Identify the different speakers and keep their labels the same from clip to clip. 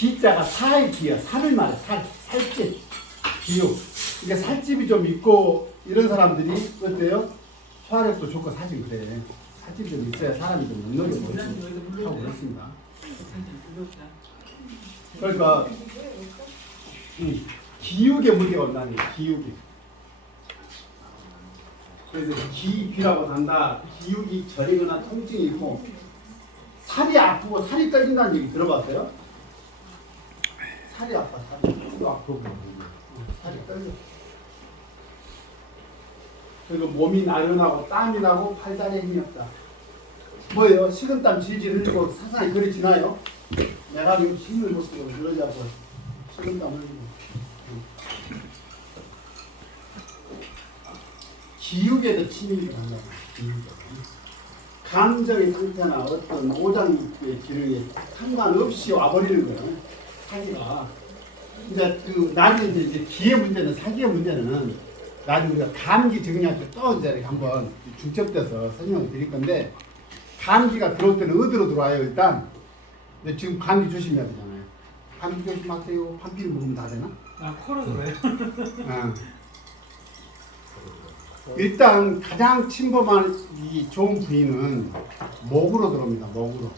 Speaker 1: 기자가 사의 기야. 살을 말해. 살. 살집. 기육. 그러니까 살집이 좀 있고 이런 사람들이 어때요? 소화력도 좋고 사실 그래. 살집이 좀 있어야 사람이 좀 능력이 보이고 하고 그렇습니다. 그러니까 이 기육에 문제가 온다는 거예요. 기육이. 그래서 기비라고 한다. 기육이 저리거나 통증이 있고 살이 아프고 살이 떨린다는 얘기 들어봤어요? 살이 아파, 살이 살도 아프고 살이 떨려. 그리고 몸이 나른하고 땀이 나고 팔다리에 힘이 없다. 뭐예요? 식은땀 질질 흘리고 사상이 그리 지나요? 내가 지금 힘을 못 쓰고 그러자고 식은땀 흘리고. 기육에도 침입이 간다. 감정의 상태나 어떤 오장육부의 기능에 상관없이 와버리는 거예요. 사기가. 이제 그 나중에 이제, 기의 문제는 사기의 문제는 나중에 우리가 감기 정리할 때 또 이제 한번 중첩돼서 설명을 드릴 건데 감기가 들어올 때는 어디로 들어와요 일단 근데 지금 감기 조심해야 되잖아요. 감기 조심하세요. 감기를 먹으면 다 되나?
Speaker 2: 아 코로?
Speaker 1: 어. 일단 가장 침범한 이 좋은 부위는 목으로 들어옵니다. 목으로.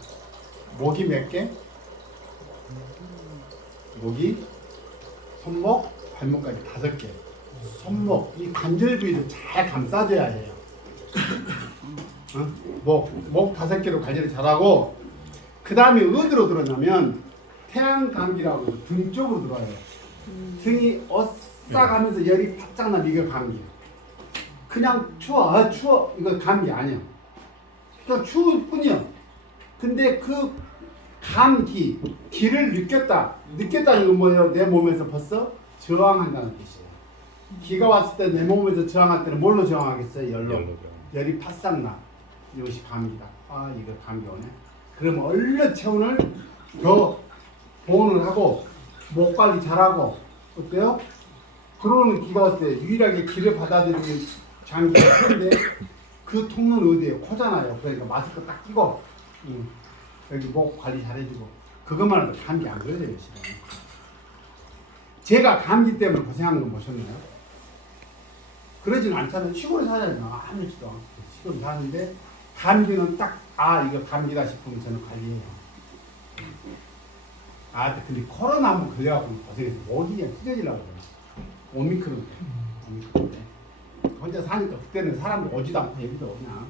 Speaker 1: 목이 몇 개? 목이 손목, 발목까지 다섯 개. 손목, 이 관절 부위를 잘 감싸줘야 해요. 어? 목, 목 다섯 개로 관리를 잘하고 그 다음에 어디로 들어오냐면 태양 감기라고 등 쪽으로 들어와요. 등이 어싸가면서 열이 바짝 나면 이게 감기예요. 그냥 추워, 아, 추워. 이거 감기 아니야. 그냥 추울 뿐이야. 근데 그 감기, 기를 느꼈다. 느꼈다는 건 뭐예요? 내 몸에서 벌써 저항한다는 뜻이에요. 기가 왔을 때 내 몸에서 저항할 때는 뭘로 저항하겠어요? 열로. 열이 바싹 나. 이것이 감기다. 아, 이거 감기 오네. 그러면 얼른 체온을 더 보온을 하고 목 관리 잘하고 어때요? 들어오는 기가 왔을 때 유일하게 기를 받아들이는 장기가 큰데 그 통로는 어디에요? 코잖아요. 그러니까 마스크 딱 끼고 음, 여기 목 관리 잘해주고 그것만 해도 감기 안 걸려요. 실은. 제가 감기 때문에 고생한 거 보셨나요? 그러지는 않잖아요. 시골에 살잖아요. 아무렇지도 않고 시골에 사는데 감기는 딱 아 이거 감기다 싶으면 저는 관리해요. 아 근데 코로나 한번 걸려갖고 고생해서 목이 그냥 찢어지려고 그래요. 오미크론 때. 오미크론 때. 혼자 사니까 그때는 사람들 오지도 않고 얘기도 그냥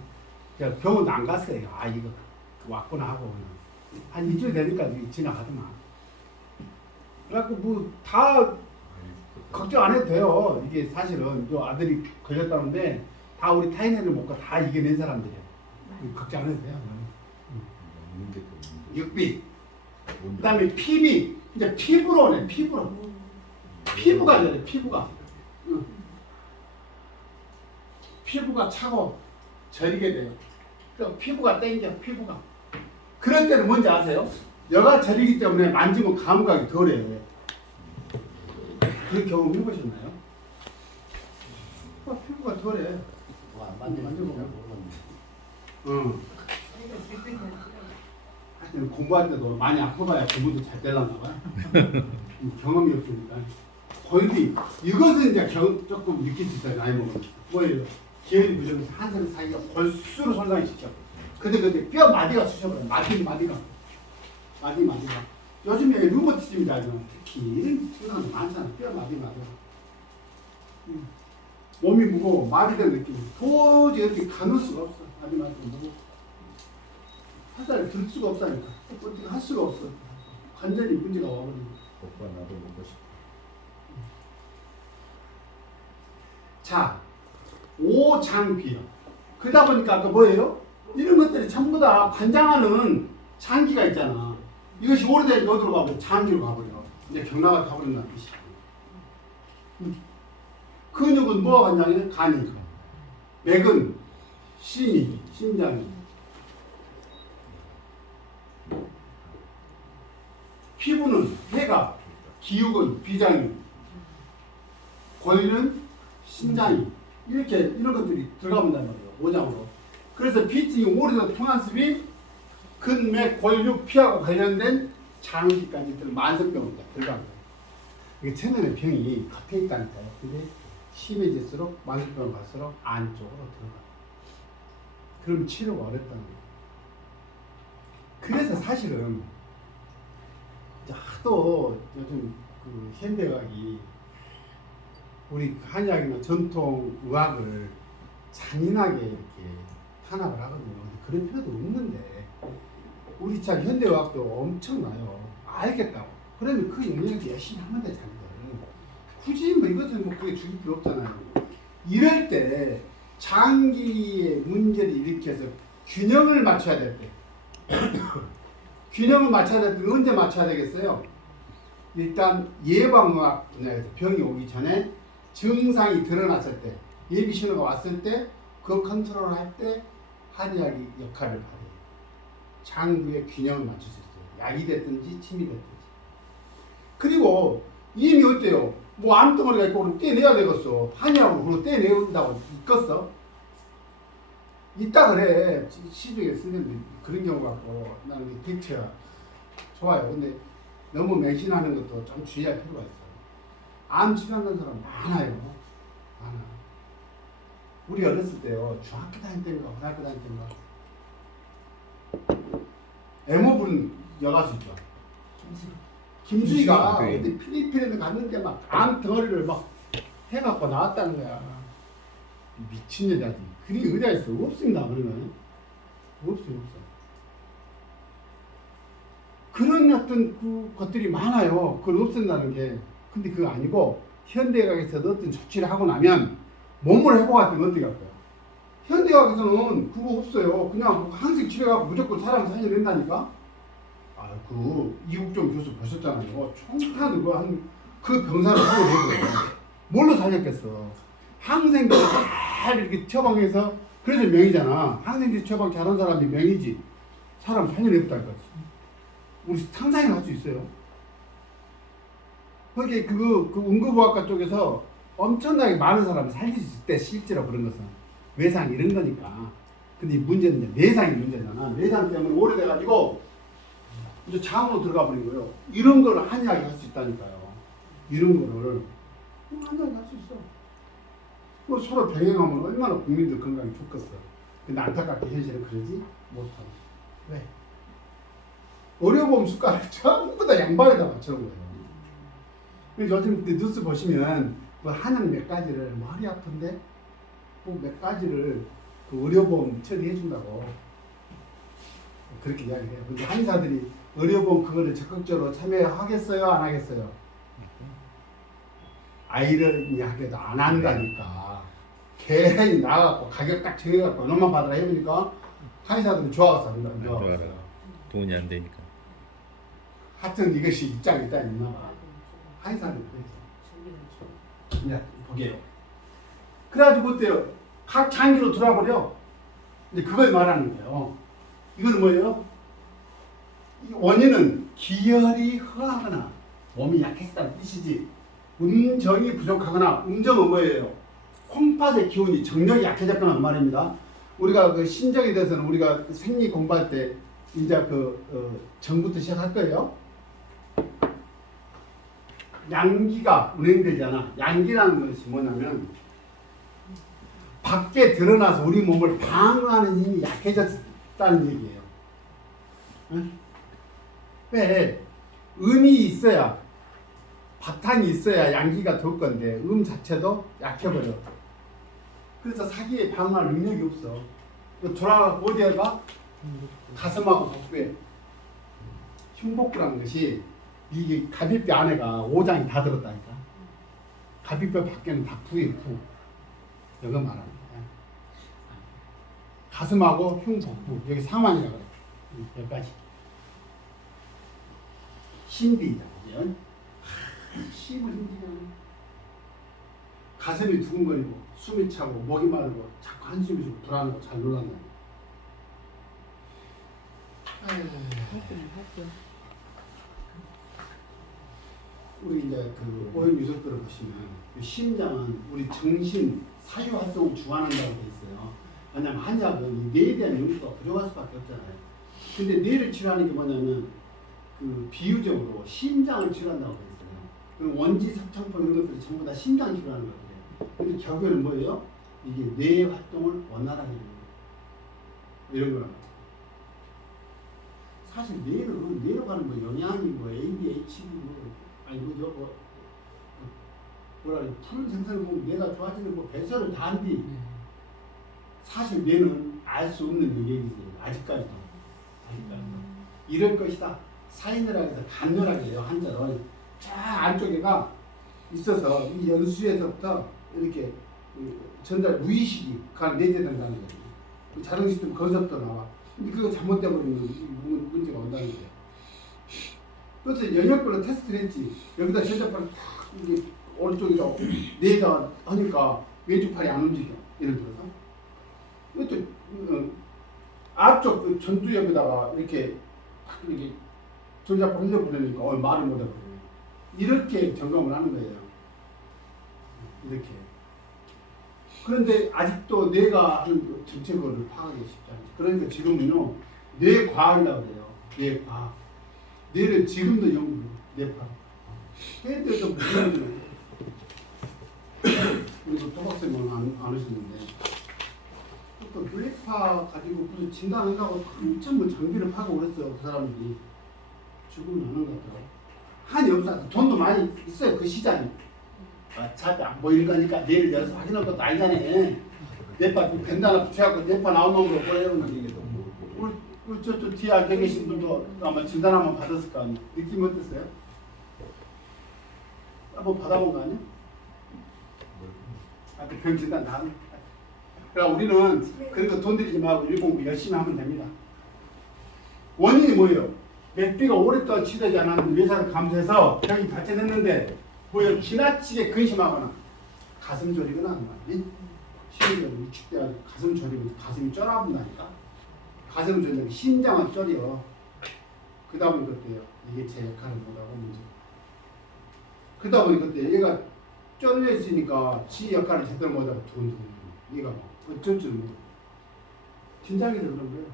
Speaker 1: 그냥 병원 안 갔어요. 아 이거 왔구나 하고 한 일주일 되니까 지나가더만. 그래갖고 뭐 다 걱정 안 해도 돼요. 이게 사실은 저 아들이 걸렸다는데 다 우리 타인애를 먹고 다 이겨낸 사람들이에요. 걱정 안 해도 돼요. 육비. 그다음에 피비. 이제 피부로 오네. 피부로. 피부가 그래. 피부가. 응. 피부가 차고 저리게 돼요. 그 피부가 땡겨. 피부가. 그럴 때는 뭔지 아세요? 여가 저리기 때문에 만지면 감각이 덜해요. 그 경험 해보셨나요? 아, 피부가 덜해. 응. 하여튼 공부할 때도 많이 아파봐야 공부도 잘 되려나 봐. 음, 경험이 없으니까. 골비 이것은 이제 경, 조금 느낄 수 있어요. 나이 먹으면. 뭐예요? 기혈이 부족해서 한살 사이가 골수로 손상시켜. 근데 근데 뼈 마디가 쑤셔버려. 마디 마디가. 마디 마디가. 요즘에 루머티즘이다 이런 특히 증상이 많잖아. 뼈 마디 마디가. 음. 몸이 무거워 마비된 느낌. 도저히 어떻게 가눌 수가 없어. 마디 마디 무거워. 화살을 들 수가 없다니까. 어떻게 할 수가 없어. 완전히 문제가 와버리고.
Speaker 3: 오빠 나도 먹고 싶어.
Speaker 1: 자, 오장비요. 그러다 보니까 그 뭐예요? 이런 것들이 전부 다 관장하는 장기가 있잖아. 이것이 오래되니까 어디로 가버려? 장기로 가버려. 이제 경락을 가버린다는 뜻이야. 음. 근육은 뭐가 관장해? 간이. 맥은 심이, 심장이. 피부는 폐가, 기육은 비장이, 권리는 신장이 이렇게 이런 것들이 들어간단 말이에요 오장으로 그래서 비증이 오래된 통한습이 근맥 권육 피하고 관련된 장기까지 들 만성병으로 다 들어간 거예요. 이게 처음에는 병이 겉에 있다니까요. 근데 심해질수록 만성병 갈수록 안쪽으로 들어가요. 그럼 치료가 어렵다는 거예요. 그래서 사실은 하도 요즘 그 현대의학이 우리 한의학이나 전통 의학을 잔인하게 이렇게 탄압을 하거든요. 그런 필요도 없는데 우리 참 현대의학도 엄청나요. 알겠다고. 그러면 그 영역이 열심히 하면 돼 자기들. 굳이 뭐 이것은 뭐 그게 죽일 필요 없잖아요. 이럴 때 장기의 문제를 일으켜서 균형을 맞춰야 될 때. 균형을 맞춰야 될 때 언제 맞춰야 되겠어요? 일단 예방의학 분야에서 병이 오기 전에 증상이 드러났을 때 예비 신호가 왔을 때 그 컨트롤 할때 한의학이 역할을 발휘해요. 장부의 균형을 맞출 수 있어요. 약이 됐든지 침이 됐든지. 그리고 이미 어때요? 뭐 암덩어리가 있고 그럼 떼내야 되겠어. 한의학으로 그걸 떼내온다고 있겠어? 있다 그래. 시- 시중에 쓰는데 그런 경우 같고 나는 덱처 좋아요. 근데 너무 맹신하는 것도 좀 주의할 필요가 있어요. 암 치료하는 사람 많아요. 많아. 우리 어렸을 때요. 중학교 다닐 때인가 고등학교 다닐 때인가 부른 여가수 있죠. 김수희가
Speaker 2: 김수희.
Speaker 1: 근데 필리핀에 갔는데 막암 덩어리를 막 해갖고 나왔다는 거야. 미친 여자지. 그게 어디가 있어? 없습니다. 그러면 없어요, 없어. 그런 어떤 그 것들이 많아요. 그걸 없앤다는 게. 근데 그거 아니고 현대의학에서도 어떤 조치를 하고 나면 몸을 회복할 때는 어떻게 할까요? 현대의학에서는 그거 없어요. 그냥 항생 치료하고 무조건 사람 살려낸다니까. 아, 그 이국종 교수 보셨잖아요. 총탄 그한 그 병사를 하고 내고 뭘로 살렸겠어? 항생제 잘 이렇게 처방해서 그래서 명이잖아. 항생제 처방 잘한 사람이 명이지. 사람 살려냈다니까. 우리 상상을 할수 있어요. 거기 그, 그 응급의학과 쪽에서 엄청나게 많은 사람을 살릴 수 있을 때 실제로 그런 것은 외상 이런 거니까. 근데 이 문제는 이제 내상이 문제잖아. 내상 때문에 오래돼가지고 이제 장으로 들어가 버린 거예요. 이런 거를 한의학이 할 수 있다니까요. 이런 거를 한의학이 할 수 있어. 뭐 서로 병행하면 얼마나 국민들 건강이 좋겠어. 근데 안타깝게 현실은 그러지 못하고. 왜? 의료보험 수가를 전부 다 양방에다 맞추는 거예요. 그래서 요즘 그 뉴스 보시면 뭐 하는 몇 가지를 머리 아픈데 뭐몇 가지를 그 의료보험 처리해 준다고 그렇게 이야기해요. 근데 한의사들이 의료보험 그거를 적극적으로 참여하겠어요, 안 하겠어요? 아이러니하게도 안 한다니까. 괜히 나가고 가격 딱 정해갖고 얼마만 받으라 해보니까 한의사들이 좋아서 한다.
Speaker 2: 돈이 안 되니까.
Speaker 1: 하여튼 이것이 입장이 있다 있나 봐. 한의사는 그래서. 이제 보게요. 그래가지고 어때요? 각 장기로 돌아버려. 이제 그걸 말하는 거예요. 이건 뭐예요? 이 원인은 기혈이 허하거나 몸이 약해졌다는 뜻이지. 음정이 부족하거나 음정은 뭐예요? 콩팥의 기운이 정력이 약해졌거나 그 말입니다. 우리가 그 신정에 대해서는 우리가 그 생리 공부할 때 이제 그 어, 전부터 시작할 거예요. 양기가 운행되잖아. 양기라는 것이 뭐냐면 밖에 드러나서 우리 몸을 방어하는 힘이 약해졌다는 얘기예요. 응? 왜? 음이 있어야 바탕이 있어야 양기가 돌 건데 음 자체도 약해버려. 그래서 사기에 방어할 능력이 없어. 돌아가고 어디에 가? 가슴하고 복부에 흉복부라는 것이 이게 갈비뼈 안에가 오장이 다 들었다니까. 갈비뼈 밖에는 다 부에 부. 이거 말하는 거야. 가슴하고 흉복부 여기 상완이라고 그래. 여기까지. 신비잖아. 힘을 힘들잖아. 가슴이 두근거리고 숨이 차고 목이 마르고 자꾸 한숨이 좀 불안하고 잘 놀란다. 우리 이제 그 오염 유석들을 보시면 이 심장은 우리 정신 사유 활동을 주관한다고 돼 있어요. 왜냐면 한약은 이 뇌에 대한 연구가 부족할 수밖에 없잖아요. 근데 뇌를 치료하는 게 뭐냐면 그 비유적으로 심장을 치료한다고 그랬어요. 그 원지 석창포 이런 것들이 전부 다 심장 치료하는 거거든요. 근데 결국에는 뭐예요? 이게 뇌 활동을 원활하게 해주는 거예요. 이런 말이에요. 사실 뇌는 뇌로 가는 뭐 영양이 뭐 ADHD 뭐 아니 그죠 뭐 뭐라 그래. 푸른 생선을 보면 뇌가 좋아지는 뭐 배설을 다 한디. 사실 뇌는 알 수 없는 영역이지 아직까지도. 아직까지도. 이럴 것이다. 사인이라고 해서 간렬하게 해요. 한자로. 쫙 안쪽에가 있어서 이 연수에서부터 이렇게 그 전달 무의식이 가 내재된다는 거예요. 그 자동 시스템 거기서부터 나와. 근데 그거 문- 문제가 온다는 거예요 그래서 영역별로 테스트를 했지. 여기다 전자파를 탁 이게 오른쪽에다 내다 하니까 왼쪽 팔이 안 움직여. 예를 들어서. 이것도 어, 앞쪽 그 전두 옆에다가 이렇게 탁 이렇게 전자파 흘려보내니까 어, 말을 못해 버려요 이렇게 점검을 하는 거예요. 이렇게. 그런데 아직도 뇌가 하는 그 정체거를 파악하기 쉽지 않죠 그러니까 지금은요 뇌과학이라고 그래요. 뇌과학 뇌를 지금도 연구 뇌파. 걔들도 무슨 그리고 토박쌤은 안, 안 하시는데. 또 뇌파 가지고 무슨 진단한다고 엄청 뭐 장비를 파고 그랬어요 그 사람들이. 죽으면 안 하는 것 같더라고. 한 영사 돈도 많이 있어요 그 시장이 어차피 안 보이는 거니까 내일 여기서 확인할 것도 아니잖아. 뇌파 벤다나 붙여갖고 뇌파 나온 놈으로 보내는 얘기도. 우리 우리 저 저 뒤에 앉아 계신 분도 아마 진단 한번 받았을 거 아니에요 느낌 어땠어요? 한번 받아본 거 아니야? 아, 그병 진단 다 하는 그러니까 우리는 거돈 들이지 말고 일 공부 열심히 하면 됩니다. 원인이 뭐예요? 맥비가 오랫동안 치료되지 않았는데 외상을 감소해서 병이 발전했는데 뭐예요? 지나치게 근심하거나 가슴 저리거나 말이 심리가 위축돼가지고 가슴 저리고 가슴이 쪄나본다니까 가슴 저리고 심장은 쪄려 그 다음에 그때요 이게 제 역할을 못하고 문제 그러다 보니 그때 얘가 쩔려 있으니까 지 역할을 제대로 못하고 두근두근 얘가 뭐 어쩔 줄 모르고 긴장해서 그런 거예요.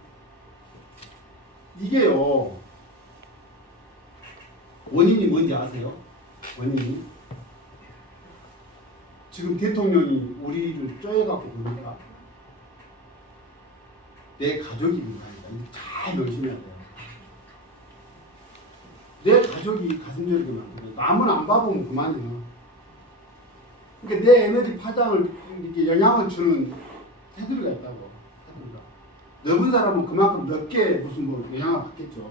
Speaker 1: 이게요 원인이 뭔지 아세요? 원인이? 지금 대통령이 우리를 쪼여갖고 그러니까 내 이거 잘 명심해야 돼요. 내 가족이 가슴 저리게 만들어 남은 안 봐보면 그만이에요. 그러니까 내 에너지 파장을 이렇게 영향을 주는 테두리가 있다고 테두리가 넓은 사람은 그만큼 넓게 무슨 뭐 영향을 받겠죠.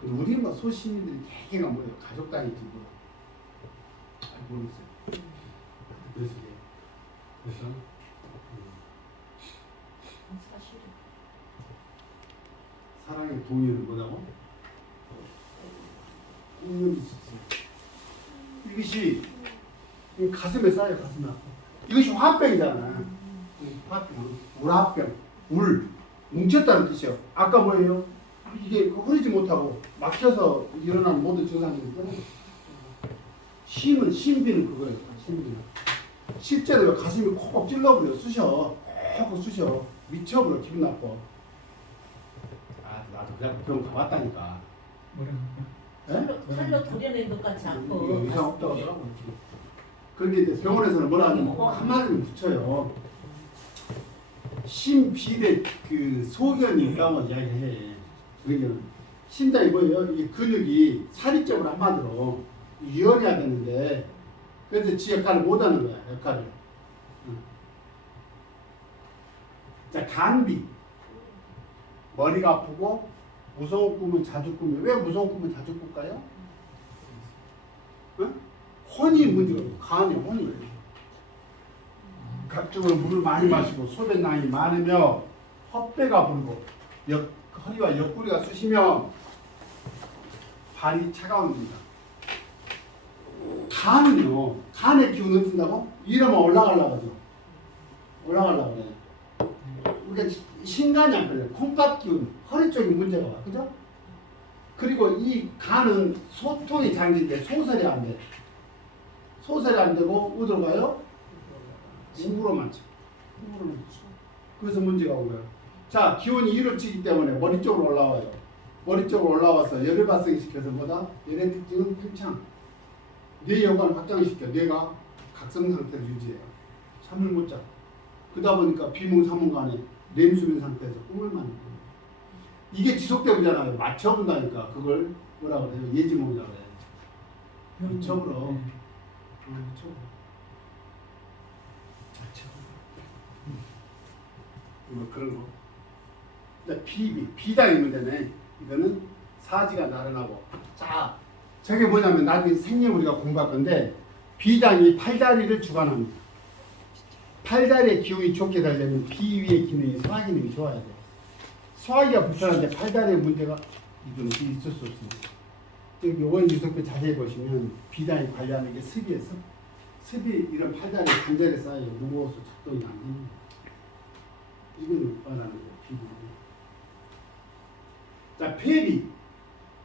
Speaker 1: 근데 우리 뭐 소시민들이 대개가 뭐예요? 가족 단위지 뭐 잘 모르겠어요. 그래서 그래서 음,
Speaker 3: 사실
Speaker 1: 사랑의 동의를 뭐라고? 있는 있었어요. 이것이 이 가슴에 쌓여 가슴에. 이것이 화병이잖아. 이 화병, 울화병, 울 뭉쳤다는 뜻이요. 아까 뭐예요? 이게 흐르지 못하고 막혀서 일어나는 모든 증상이 있잖아요. 심은 심비는 그거예요. 심비는 실제로 가슴이 콕콕 찔러버려 쑤셔, 콕콕 쑤셔 미쳐버려 기분 나빠. 아 나도 그냥 병 가봤다니까. 예?
Speaker 3: 칼로, 칼로 도려낸 것 같이
Speaker 1: 이거
Speaker 3: 아파.
Speaker 1: 이상 없다고 하더라고. 그런데 이제 병원에서는 뭐라 하냐면 꼭 한마디를 붙여요. 심비대 그 소견이 있다고 이야기해. 그러면 심장이 뭐예요? 이게 근육이 사리적으로 한마디로 유연해야 되는데 그래서 지 역할을 못하는 거야 역할을. 응. 자 간비 머리가 아프고 무서운 꿈을 자주 꾸며 왜 무서운 꿈을 자주 꿀까요? 응? 혼이 문제가 있고 간이 혼이 각종으로 물을 많이 마시고 소변량이 많으며 헛배가 불고 옆, 허리와 옆구리가 쑤시며 발이 차가워집니다. 간은요, 간의 기운을 뜬다고? 이러면 올라가려고 하죠. 올라가려고 그래. 그러니까 신간이 안 걸려요. 콩깍 기운, 허리 쪽에 문제가 와. 그죠? 그리고 이 간은 소통이 장기인데 소설이 안 돼. 소설이 안 되고 어디로 가요? 입으로만 쳐. 입으로만 쳐. 그래서 문제가 온 거예요. 자, 기운이 이를 치기 때문에 머리 쪽으로 올라와요. 머리 쪽으로 올라와서 열을 발생시켜서 뭐다? 열의 특징은 팽창. 뇌 여관을 확장시켜 뇌가 각성 상태를 유지해요. 잠을 못 자. 그러다 보니까 비몽사몽간에 뇌수면 상태에서 꿈을 꿔요. 이게 지속되잖아요. 맞춰본다니까 그걸 뭐라 그래요? 예지몽이라고. 어, 미쳐버려. 뭐 그런 거. 이제 비비 비장이 문제네. 이거는 사지가 나른하고. 자, 저게 뭐냐면 나중에 생년 우리가 공부할 건데 비장이 팔다리를 주관합니다. 팔다리의 기운이 좋게 되려면 비 위의 기능이 소화 기능이 좋아야 돼. 소화기가 불편한데 팔다리의 문제가 이건 있을 수 없습니다. 여기 오원 유석표 자세히 보시면 비단이 관리하는 게 습이에서 습이 이런 팔다리 관절에 쌓여 누워서 작동이 안 됩니다. 이거는 말하는 거예요. 비단. 자 폐비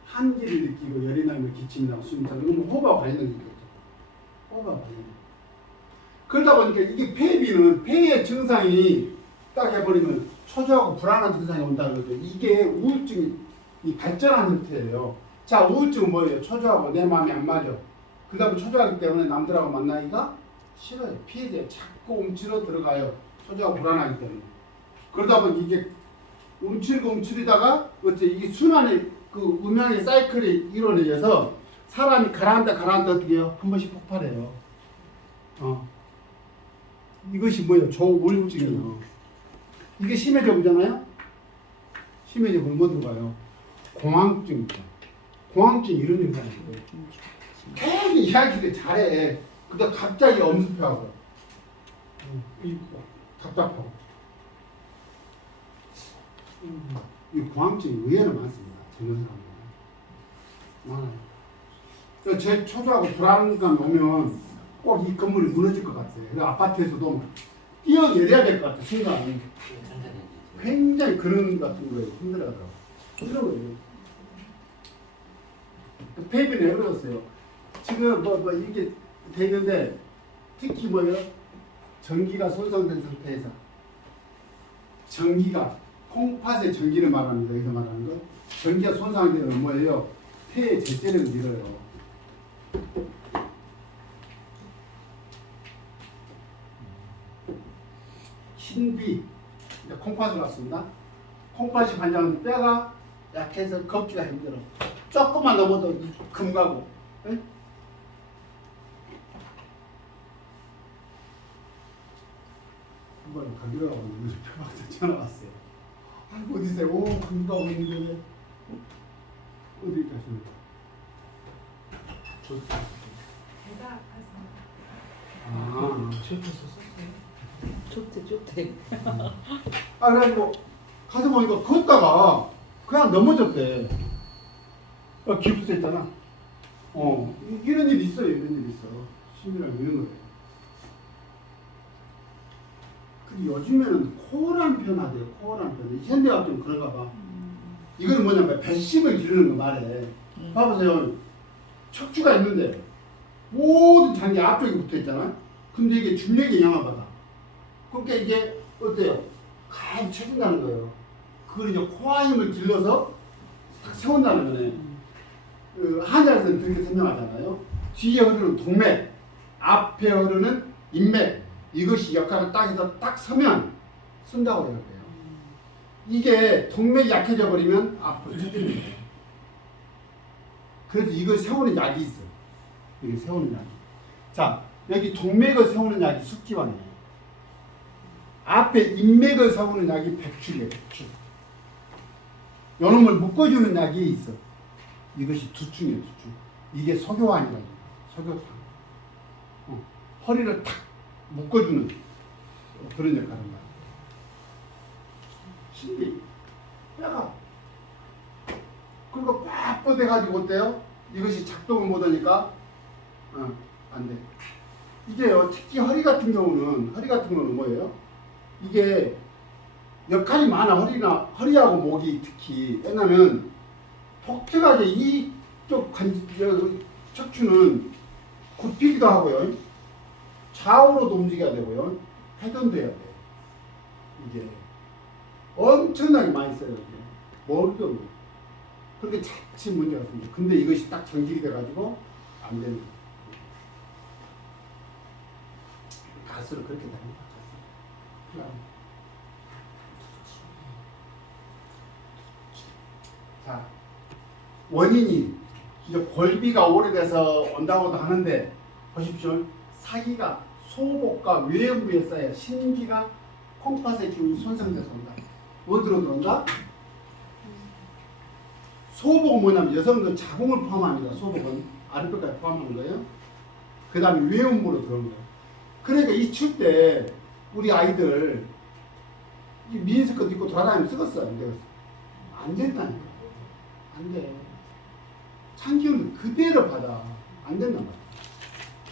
Speaker 1: 한기를 느끼고 열이 나면 기침이 나고 숨이 차고 이건 뭐 호흡과 관련된 게 있겠죠. 호흡과 관련. 그러다 보니까 이게 폐비는 폐의 증상이 딱 해버리면 초조하고 불안한 증상이 온다는 거죠. 이게 우울증이 이 발전한 형태예요. 자 우울증은 뭐예요? 초조하고 내 마음이 안 맞아. 그 다음에 초조하기 때문에 남들하고 만나기가 싫어요. 피해자에 자꾸 움츠러 들어가요. 초조하고 불안하기 때문에. 그러다 보니 이게 움츠리고 움츠리다가 어째 이 순환의 그 음양의 사이클이 이루어져서 사람이 가라앉다 가라앉다 어떻게 해요? 한 번씩 폭발해요. 어. 이것이 뭐예요? 조우울증이에요. 이게 심해져 보잖아요? 심해져 보면 뭐 들어가요? 공황증 있죠. 공황증 이런 증상이에요. 계속 이야기를 잘해. 근데 갑자기 엄습하고. 음, 이 답답하고. 음, 이 공황증이 의외로 많습니다. 젊은 사람들. 많아요. 그러니까 제 초조하고 불안감 오면 꼭 이 건물이 무너질 것 같아요. 그 아파트에서도 뛰어내려야 될 것 같아, 순간. 굉장히 그런 같은 거에 힘들어하더라고. 힘들어요. 폐비는 어려웠어요. 지금 뭐, 뭐 이게 되는데 특히 뭐요? 전기가 손상된 상태에서 전기가 콩팥의 전기를 말합니다. 여기서 말하는 거. 전기가 손상되면 뭐예요? 폐의 제재력을 밀어요. 신비 이제 콩팥을 왔습니다. 콩팥이 반장은 뼈가 약해서 걷기가 힘들어. 조금만 넘어도 금 가고. 예? 한번 가기로 하고 있는데 표방한테 전화 왔어요. 아이고 어디세요? 오, 금 가고 있는데 어디 가십니까?
Speaker 4: 배가 아파서
Speaker 1: 아,
Speaker 3: 좋대 좋대.
Speaker 1: 아 그래가지고 가서 보니까 걷다가 그냥 넘어졌대. 어, 기부세 있잖아. 어 이- 이런 일 있어요. 이런 일 있어. 심이랑 이런 거예요. 근데 요즘에는 코어란 변화돼요. 코어란 변화. 현대가 좀 그런가 봐. 이거는 뭐냐면 배심을 기르는 거 말해. 봐보세요. 척추가 있는데 모든 장기 앞쪽에 붙어 있잖아. 근데 이게 중력에 영향을 받아. 그러니까 이게 어때요? 가득 쳐진다는 거예요. 그걸 이제 코어 힘을 길러서 딱 세운다는 거네. 그 한자에서는 그렇게 설명하잖아요. 뒤에 흐르는 동맥, 앞에 흐르는 인맥 이것이 역할을 딱 해서 딱 서면 쓴다고 해요. 이게 동맥이 약해져 버리면 앞으로. 그래서 이걸 세우는 약이 있어. 이게 세우는 약. 자, 여기 동맥을 세우는 약이 숙지환이에요. 앞에 인맥을 세우는 약이 백축이에요. 백축. 요놈을 묶어주는 약이 있어. 이것이 두충이에요. 두충. 이게 석유환이라고. 석유탕. 어, 허리를 탁 묶어주는 그런 역할을 해요. 신비. 뼈가. 그리고 꽉 뻗어가지고 어때요? 이것이 작동을 못하니까 어, 안 돼. 이게요, 특히 허리 같은 경우는 허리 같은 경우는 뭐예요? 이게 역할이 많아. 허리나 허리하고 목이 특히. 왜냐면 독특하게 이쪽 관 척추는 굽히기도 하고요. 좌우로도 움직여야 되고요. 회전도 해야 돼 이게 엄청나게 많이 써요. 이게 머리도 그렇게 자칫 문제가 생겨. 근데 이것이 딱 정직이 돼가지고 안 되는 거예요. 가수를 그렇게 다닙니다. 자, 원인이 이제 골비가 오래돼서 온다고도 하는데 보십시오. 사기가 소복과 외음부에 쌓여 신기가 콩팥의 기운이 손상돼서 온다. 어디로 들어온다? 소복은 뭐냐면 여성들 자궁을 포함합니다. 소복은 아랫배까지 포함하는 거예요. 그 다음에 외음부로 들어온 거예요. 그러니까 이 출 때 우리 아이들 이 미니스커트 입고 돌아다니면 쓰겠어? 안 되겠어? 안 된다니까. 안 돼. 찬기운은 그대로 받아. 안 된단 말이야.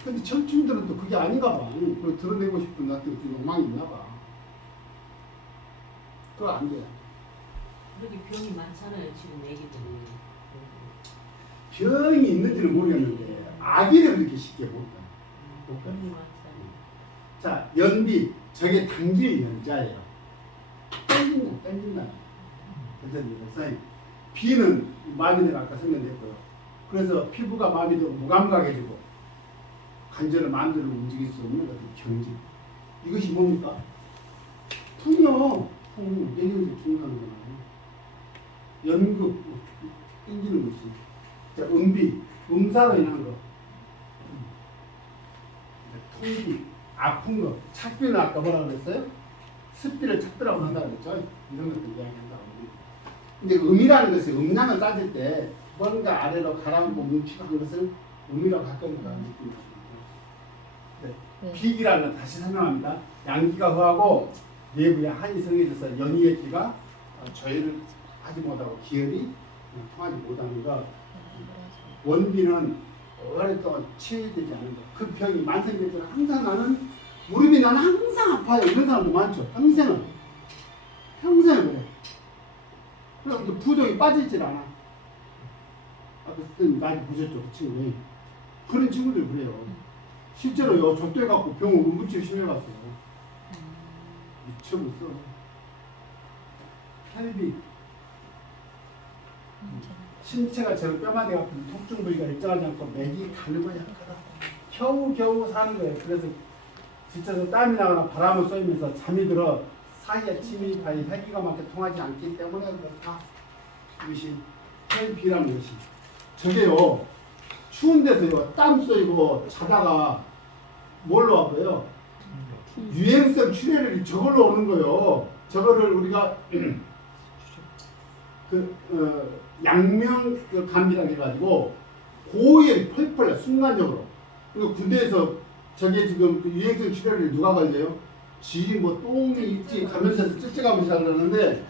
Speaker 1: 근데 청춘들은 또 그게 아닌가 봐. 그걸 드러내고 싶은 나한테 그 욕망이 있나 봐. 그거 안 돼.
Speaker 3: 그렇게 병이 많잖아요 지금 애기들이.
Speaker 1: 병이 있는지는 모르겠는데 아기를 그렇게 쉽게 못 가.
Speaker 3: 음, 병이 많잖아요.
Speaker 1: 자, 연비. 저게 당길 연자예요. 땡긴다, 땡긴다. 괜찮습니다. 선생님. 비는 마비는 아까 설명했고요. 그래서 피부가 마비되고 무감각해지고 관절을 마음대로 움직일 수 없는 어떤 경직. 이것이 뭡니까? 통요. 통. 내년에 중요한 거잖아요. 연극. 땡기는 것이. 자, 음비. 음사로 인한 거. 통비. 아픈 거. 착비는 아까 뭐라 그랬어요? 습비를 찾더라고 한다 그랬죠? 이런 것도 이야기한다고. 근데 음이라는 것은 음량을 따질 때 뭔가 아래로 가라앉고 뭉치고 한 것을 음이라고 할 거니까 느낌이 네.
Speaker 5: 네.
Speaker 1: 비기라는 건 다시 설명합니다. 양기가 허하고 내부에 한이 성해져서 연이의 기가 어, 저희를 하지 못하고 기혈이 어, 통하지 못하는 것. 원비는 오랫동안 치유되지 않는 것. 그 병이 때는 항상 나는 무릎이 나는 항상 아파요. 이런 사람도 많죠. 평생은. 평생을 그래. 그래서 그 부종이 빠지질 않아. 아까 많이 보셨죠, 그 친구. 그런 친구들 그래요. 실제로 요 접대갖고 병원 응급실 심해갔어요. 미쳐버렸어. 혈비. 신체가 저런 뼈마디 같은 통증 부위가 일정하지 않고 맥이 가는 거야. 겨우 겨우 사는 거예요. 그래서 지쳐서 땀이 나거나 바람을 쏘면서 잠이 들어 사이에 침이 다이 혈기가 맞게 통하지 않기 때문에 그렇다. 이것이 혈비라는 것이. 저게요. 추운 데서요. 땀 쏘이고 자다가 뭘로 와봐요? 유행성 출혈이 저걸로 오는 거요. 저거를 우리가 그 어, 양명 그 감기라고 해가지고 고열이 펄펄 나 순간적으로 그리고 군대에서 저게 지금 그 유행성 출혈을 누가 걸려요? 쥐뭐 똥이 있지 가면서 찔찔가면서 그러는데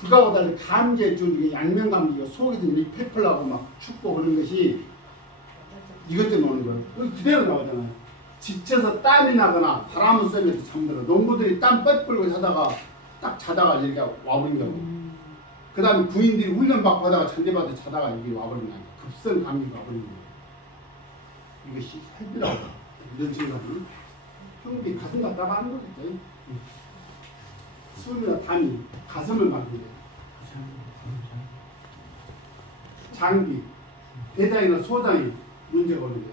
Speaker 1: 그거하고 달리 감기증 중에 양명 감기가 속에서 이 펄펄 나고 막 춥고 그런 것이 이것 때문에 오는 거예요. 그 그대로 나오잖아요. 지쳐서 땀이 나거나 바람을 쐬면서 잠들어. 농부들이 땀 뻘뻘고 자다가 딱 자다가 이렇게 와버린 거고. 그 다음에 부인들이 훈련받고 하다가 잔디밭에 자다가 여기 와버린 거야. 급성 감기가 와버린 거야. 이것이 혈비라고. 이런 증상이. 흉비 가슴 갖다가 하는 거겠죠. 숨이나 담이 가슴을 만들게. 장기, 대장이나 소장이 문제가 오는데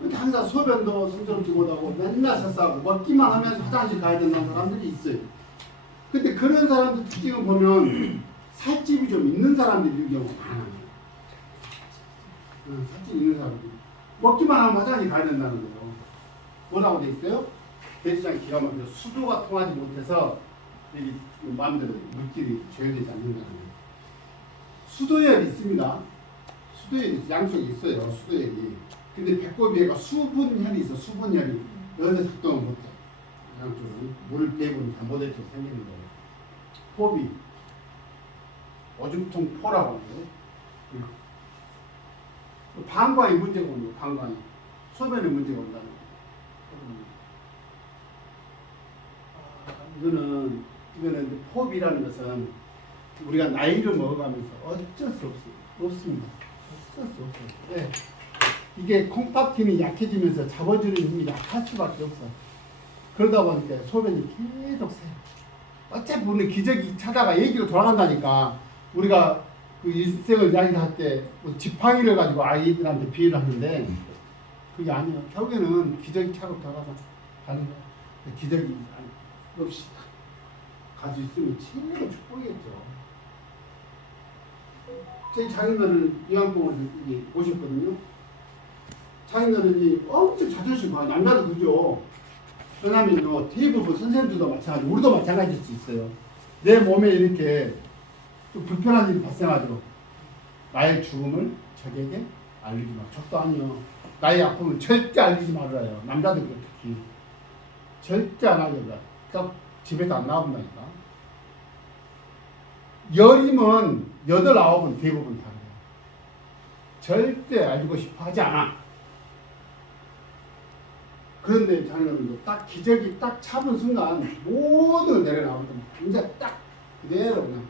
Speaker 1: 근데 항상 소변도 순조롭지 못하고 맨날 새싸고 먹기만 하면 화장실 가야 된다는 사람들이 있어요. 근데 그런 사람들 특징을 보면 살집이 좀 있는 사람들이 이 경우 많아요. 응, 살집 있는 사람들. 먹기만 하면 화장실 가야 된다는 거예요. 뭐라고 돼 있어요? 대수장 기가 막혀 수도가 통하지 못해서 여기 마음대로 물질이 조여되지 않는다는 거예요. 수도열이 있습니다. 수도열이 양쪽에 있어요. 수도열이. 근데 배꼽에가 수분혈이 있어. 수분혈이 여기서 작동을 못해. 양쪽은 물다 못해서 생기는 거예요. 포비 오줌통 포라고 하는데 응. 방광이 문제가 거예요. 방광이 소변에 문제가 온다는 거예요. 아, 이거는 이거는 포비라는 것은 우리가 나이를 먹어가면서 어쩔 수 없어요. 없습니다. 어쩔 수 없어요. 네. 이게 콩팥힘이 약해지면서 잡아주는 힘이 약할 수밖에 없어. 그러다 보니까 소변이 계속 새요. 어차피 우리 기저귀 찾아가 얘기로 돌아간다니까 우리가 그 일생을 이야기할 때 뭐 지팡이를 가지고 아이들한테 비유를 하는데 그게 아니에요. 결국에는 기저귀 차고 들어가서 가는 거야. 기저귀 없이 갈수 있으면 최고 축복이겠죠. 제 자기들은 요양병원에서 이게 오셨거든요. 자기들은 엄청 자존심 강해. 남자도 그죠. 왜냐면요, 대부분 선생님들도 마찬가지, 우리도 마찬가지일 수 있어요. 내 몸에 이렇게 좀 불편한 일이 발생하죠. 나의 죽음을 적에게 알리지 마. 적도 아니요. 나의 아픔을 절대 알리지 말아요. 남자들 특히. 절대 안 하려고. 그러니까 집에서 안 나온다니까. 열이면 여덟 아홉은 대부분 다 그래요. 절대 알고 싶어 하지 않아. 그런데 장로님도 딱 기적이 딱 잡은 순간 걸 내려나오거든. 이제 딱 그대로 그냥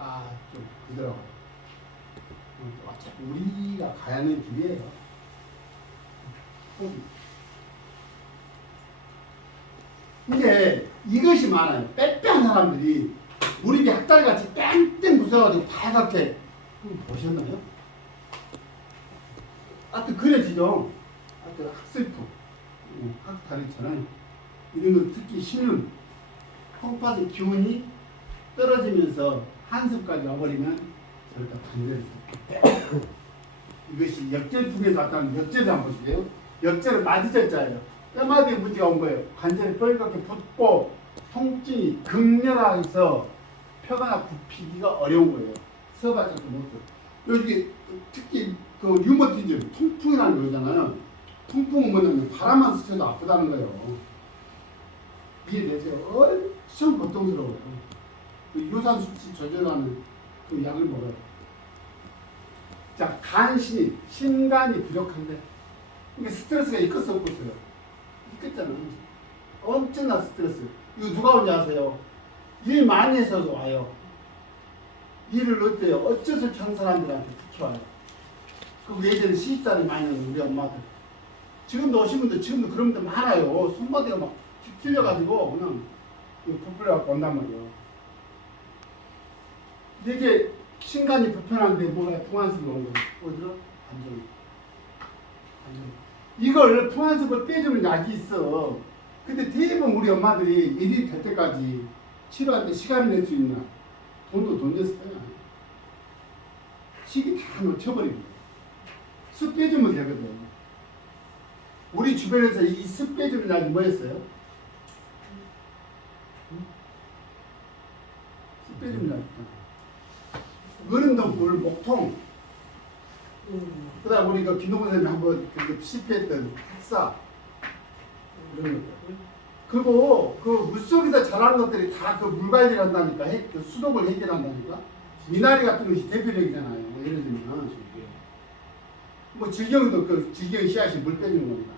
Speaker 1: 아좀 그대로. 어차피 우리가 가야 하는 길이에요. 이게 이것이 많아요. 빼빼한 사람들이 우리 집 학다리 같이 뺑뺑 부숴가지고 파랗게 그거 보셨나요? 하여튼 그려지죠. 하여튼 학슬프, 음, 학다리처럼 이런 거 특히 신음, 콩팥의 기운이 떨어지면서 한숨까지 와버리면 저렇게 반대해서 이것이 역절풍에서 왔다는 역절을 한번 보세요. 역절은 마디절자예요. 뼈마디에 문제가 온 거예요. 관절이 뻘겋게 붓고 통증이 극렬해서 펴거나 굽히기가 어려운 거예요. 서봐서도 못해. 여기 특히 그 류머티즘 통풍이라는 거잖아요. 통풍은 뭐냐면 바람만 스쳐도 아프다는 거예요. 이해되세요? 엄청 고통스러워요. 그 유산 수치 조절하는 그 약을 먹어요. 자, 간신이 신간이 부족한데 이게 스트레스가 수 없겠어요. 있겠잖아요. 엄청난 스트레스. 이거 누가 온지 아세요? 일 많이 해서도 와요. 일을 어때요? 어째서 한 사람들한테 특히 와요. 그 예전에 시집살이 많이 나는 우리 엄마들. 지금도 오신 분들 지금도 그런 분들 많아요. 손바닥가 막 찔려가지고 그냥 부풀려갖고 온단 말이에요. 이게 신간이 불편한데 뭐가 풍한습이 온 거예요. 어디로? 안정. 안정. 이걸 풍한습을 빼주는 약이 있어. 근데 대부분 우리 엄마들이 일이 될 때까지 치료할 때 시간을 낼 수 있나? 돈도 돈 내서 빼냐. 시기 다 놓쳐버리고. 습 빼주면 되거든. 우리 주변에서 이습 빼주는 약이 뭐였어요? 습 빼주는 약 있잖 아. 어른동물 목통. 그 다음 우리 그 김동건 선생님이 한번 그 실패했던 학사. 이런 것들. 그리고 그 물속에서 자라는 것들이 다 그 물관리를 한다니까, 해, 그 수독을 해결한다니까. 미나리 같은 것이 대표적이잖아요. 예를 들면. 뭐 질경도 그 질경 씨앗이 물 빼주는 겁니다.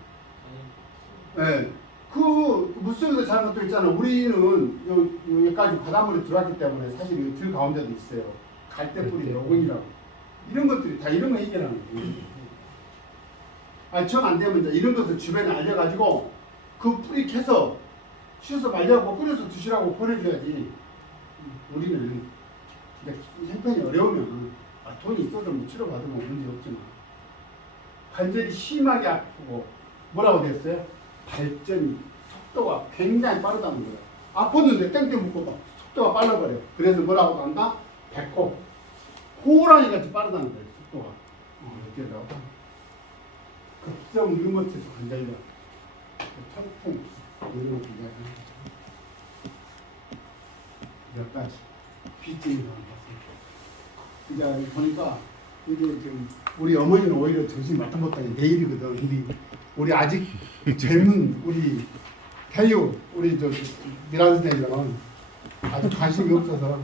Speaker 1: 예. 그 물속에서 자라는 것도 있잖아. 우리는 요, 여기까지 바닷물이 들어왔기 때문에 사실 이들 가운데도 있어요. 갈대뿌리 노근이라고. 이런 것들이 다 이런 거 해결하는 거예요. 아니, 정안 되면 이제 이런 것을 주변에 알려가지고 그 뿌리 캐서 씻어서 말려고 끓여서 드시라고 보내줘야지. 우리는 근데 형편이 어려우면 아, 돈이 있어도 뭐 치료받으면 문제 없지만 관절이 심하게 아프고 뭐라고 됐어요? 발전이 속도가 굉장히 빠르다는 거예요. 아팠는데 땡땡 묶고 막 속도가 빨라버려. 그래서 뭐라고 한다? 배꼽. 호랑이 같이 빠르다는 거예요. 속도가. 어, 이렇게. 급성 류머티스 관절염. 청풍. 이런 것도 이야기합니다. 몇 가지. 빚쟁이를 봤습니다. 이제 보니까 이게 지금 우리 어머니는 오히려 정신 맡아 못하니 내일이거든. 우리 우리 아직 젊은 우리 태유 우리 저 미란 선생님은 아주 관심이 없어서